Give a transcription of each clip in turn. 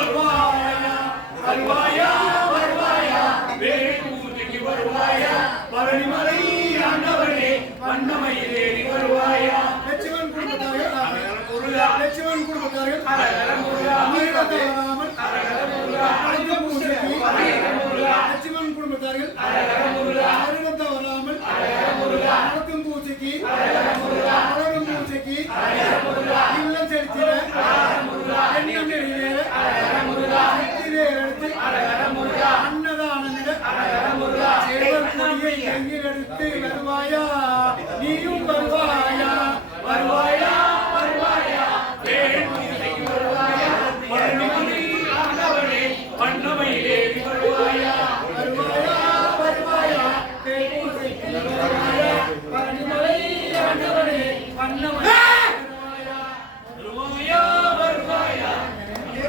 வருவாயா வருவாயா வேலைக்கு வருவாயா பழனிமலை ஆண்டவனே வண்ணமயிலேறி வருவாயா லட்சுமண் குடும்பத்தார்கள் லட்சுமண் குடும்பத்தார்கள் லட்சுமண் குடும்பத்தார்கள் அருகத்தை வராமல் நடக்கும் பூஜைக்கு அழகும் பூஜைக்கு இல்லம் செலுத்திட எண்ணம் நிறைவேற எடுத்து அன்னதானமிட சேவர் கொடியை கையில் எடுத்து வருவாயா நீயும் வருவாயா வருவாயா வருவாயா வருவாயா வண்ணமயிலேறி வருவாயா வருவாயா வருவாயா பழனிமலை ஆண்டவனே வண்ணமயிலேறி வருவாயா வருவாயா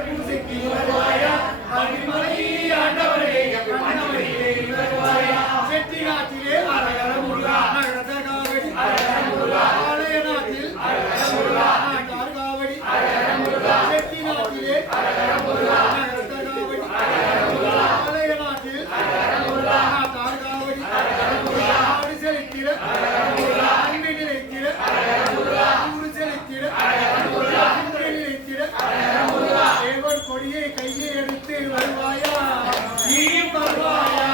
பூசைக்கு வருவாயா பழனிமலை ஆண்டவனே வண்ணமயிலேறி வருவாயா செட்டிநாட்டிலே அரகர முருகா நகரத காவடி அரகர முருகா ஆலயநாட்டில் அரகர முருகா நாட்டார் காவடி அரகர முருகா செட்டிநாட்டிலே அரகர முருகா நகரத காவடி அரகர முருகா ஆலயநாட்டில் அரகர முருகா நாட்டார் காவடி அரகர முருகா ஆடி செலுத்திட அரகர முருகா அன்பை நிலைத்திட அரகர முருகா ஊரு செலுத்திட அரகர முருகா அன்பை நிலைத்திட அரகர முருகா சேவர் கொடியை கையை எடுத்து வருவாயா நீ வருவாயா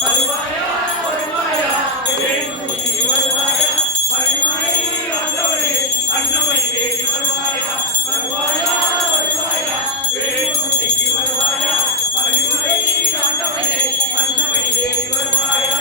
வருவாயா வருவாயா வருவாயா பழனிமலை ஆண்டவனே அன்னமயிலேறி வருவாயா வருவாயா வருவாயா வேலுக்கு வருவாயா பழனிமலை ஆண்டவனே அன்னமயிலேறி வருவாயா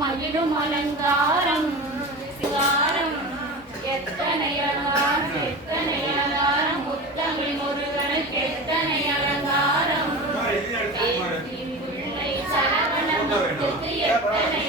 மகிழும் அலங்காரம் சிங்காரம் எத்தனை அலங்காரம் முத்தமிழ் முருகனுக்கு எத்தனை அலங்காரம் பிள்ளை சரவண எத்தனை